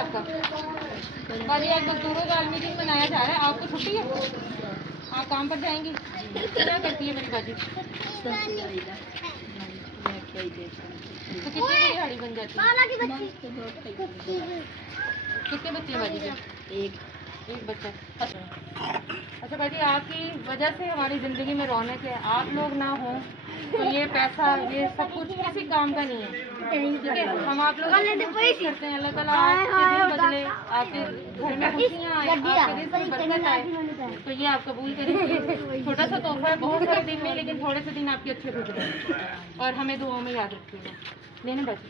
आपका? बाजी आज मजदूरों का आलमी दिन मनाया जा रहा है, आपको छुट्टी है? आप काम पर जाएंगी? क्या करती है मेरी बाजी? तो कितनी बड़ी दिहाड़ी बन जाती है? कितने बच्चे हैं बाजी के? एक बच्चा। अच्छा बाजी, आपकी वजह से हमारी ज़िंदगी में रौनक है। आप लोग ना हो तो ये पैसा, ये सब कुछ किसी काम का नहीं है। ठीक है, हम आप लोग करते हैं। अल्लाह ताला आपके दिन बदले, आपके घर में खुशियाँ आए, आपके दिन में बरकत आए, तो ये आप कबूल करेंगे। छोटा सा तोहफा है, बहुत सारे दिन में, लेकिन थोड़े से दिन आपके अच्छे गुजरे और हमें दुआओं में याद रखिएगा। लेने बाजी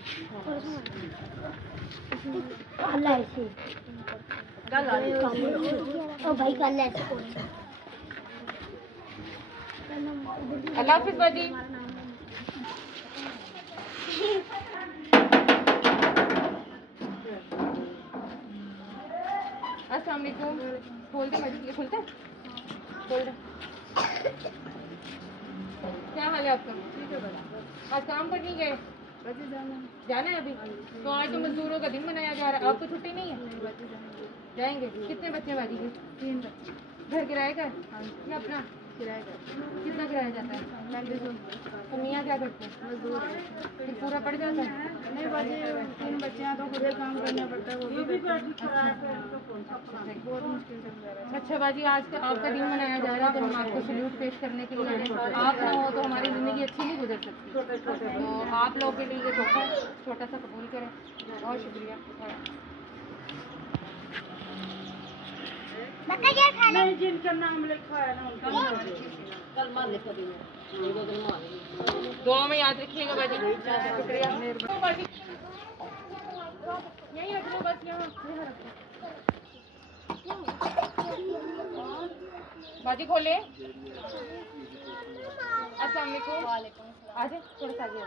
अल्लाह हाफिज़ बाजी। अस्सलाम वालेकुम। खोल दे बाजी, ये खोलते हैं, खोल दे। क्या हाल है आपका? ठीक है बड़ा। आज काम पर नहीं गए? जाना है अभी? तो आज तो मजदूरों का दिन मनाया जा रहा है, आपको छुट्टी नहीं है? जाएंगे। कितने बच्चे बाजी के? 3 बच्चे। घर किराए का? या अपना किराया का? कितना किराया जाता है? 3500। तो मियाँ क्या करते हैं? मजदूर। फिर पूरा पड़ जाता है? नहीं बाजी, 3 बच्चे हैं तो खुद ही काम करना पड़ता है, वो भी बहुत मुश्किल से गुजारा है। अच्छा बाजी, आज का आपका दिन मनाया जा रहा है तो हम आपको सल्यूट पेश करने के लिए आए। आप ना हो तो हमारी ज़िंदगी अच्छी नहीं गुजर सकती। तो आप लोगों के लिए ये तोहफा छोटा सा कबूल करें। बहुत शुक्रिया। नहीं, जिनका नाम लिखा है ना उनका कलमा लिखा दिया, दुआ में याद रखिएगा बाजी। शुक्रिया बाजी। यहीं रख लो बस, यहाँ बाजी खोले। अस्सलाम वालेकुम। आज थोड़ा सा आगे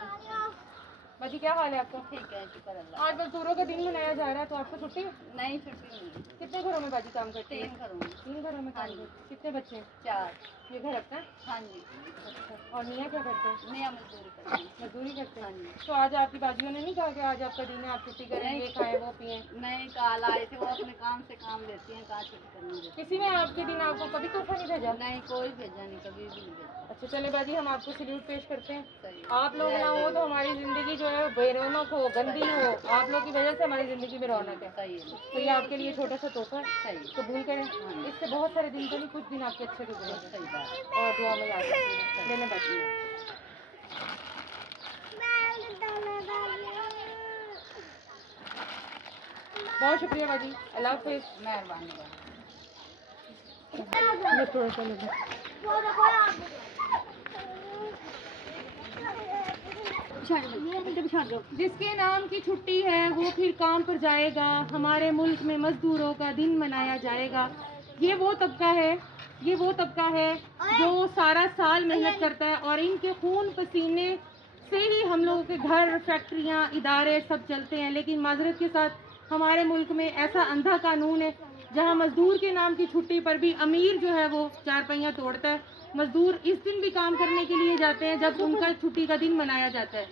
बाजी, क्या हाल है आपका? ठीक है, शुक्र अल्लाह। आज मजदूरों का दिन मनाया जा रहा है तो आपको छुट्टी? नहीं, छुट्टी नहीं। कितने घरों में बाजी काम करते हैं? 3 घरों में। 3 घरों में काम करते हैं। कितने बच्चे हैं? 4। ये घर अपना? हाँ जी। अच्छा, और मियाँ क्या करते हैं? मियाँ मजदूरी करते हैं। मजदूरी करते हैं? हाँ जी। तो आज आपकी बाजियों ने नहीं कहा कि आज आपका दिन है, आप छुट्टी करें, ये खाएं वो पिए? नहीं, कल आए थे, वो अपने काम से काम लेती हैं, कहाँ छुट्टी करनी देती। किसी ने आपके दिन आपको कभी तोहफा नहीं भेजा? नहीं, कोई भेजा नहीं, कभी भी नहीं भेजा। अच्छा चले बाजी, हम आपको सल्यूट पेश करते हैं। आप लोग ना हो तो हमारी ज़िंदगी जो है बेरौनक हो, गंदी हो। आप लोग की वजह से हमारी ज़िंदगी में रौनक है। सही है। तो ये आपके लिए छोटा सा तोहफा है। सही, कबूल करें। इससे बहुत सारे दिन तो नहीं, कुछ दिन आपके अच्छे गुजरेंगे। सही बात। और दुआ में याद रखिएगा। लेने बाजी। बहुत शुक्रिया बाजी, अल्लाह हाफिज़। मेहरबानी। थोड़ा सा जिसके नाम की छुट्टी है वो फिर काम पर जाएगा। हमारे मुल्क में मजदूरों का दिन मनाया जाएगा। ये वो तबका है जो सारा साल मेहनत करता है और इनके खून पसीने से ही हम लोगों के घर, फैक्ट्रियाँ, इदारे सब चलते हैं। लेकिन माजरत के साथ हमारे मुल्क में ऐसा अंधा कानून है जहाँ मजदूर के नाम की छुट्टी पर भी अमीर जो है वो चारपहिया तोड़ता है। मजदूर इस दिन भी काम करने के लिए जाते हैं जब उनका छुट्टी का दिन मनाया जाता है।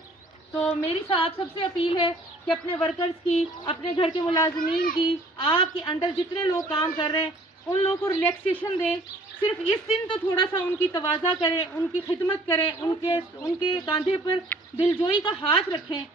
तो मेरी आप सबसे अपील है कि अपने वर्कर्स की, अपने घर के मुलाजमीन की, आपके अंडर जितने लोग काम कर रहे हैं उन लोगों को रिलैक्सेशन दें। सिर्फ इस दिन तो थोड़ा सा उनकी तवाज़ा करें, उनकी खिदमत करें, उनके कंधे पर दिलजोई का हाथ रखें।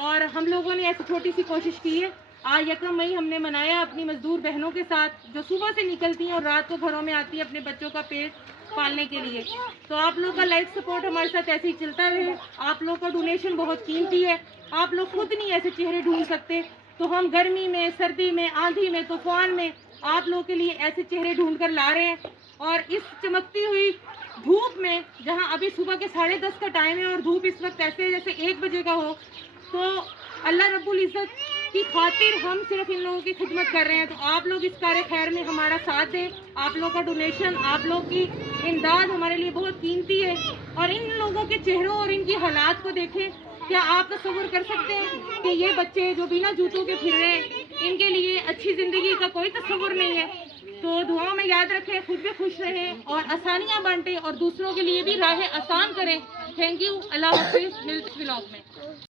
और हम लोगों ने ऐसी छोटी सी कोशिश की है। आज 1 मई हमने मनाया अपनी मजदूर बहनों के साथ जो सुबह से निकलती हैं और रात को घरों में आती हैं अपने बच्चों का पेट पालने के लिए। तो आप लोग का लाइफ सपोर्ट हमारे साथ ऐसे ही चलता रहे। आप लोग का डोनेशन बहुत कीमती है। आप लोग खुद नहीं ऐसे चेहरे ढूंढ सकते, तो हम गर्मी में, सर्दी में, आंधी में, तूफान में आप लोगों के लिए ऐसे चेहरे ढूंढ कर ला रहे हैं। और इस चमकती हुई धूप में, जहां अभी सुबह के 10:30 का टाइम है और धूप इस वक्त ऐसे जैसे 1 बजे का हो, तो अल्लाह रब्बुल इज़्ज़त की खातिर हम सिर्फ इन लोगों की खिदमत कर रहे हैं। तो आप लोग इस कार्य खैर में हमारा साथ दें। आप लोग का डोनेशन, आप लोग की इमदाद हमारे लिए बहुत कीमती है। और इन लोगों के चेहरों और इनकी हालात को देखें। क्या आप तसव्वुर कर सकते हैं कि ये बच्चे जो बिना जूतों के फिर रहे हैं, इनके लिए अच्छी ज़िंदगी का कोई तसव्वुर नहीं है। तो दुआओं में याद रखें, खुद भी खुश रहें और आसानियाँ बांटें और दूसरों के लिए भी राहें आसान करें। Thank you. अल्लाह हाफिज़। मिलते व्लॉग में।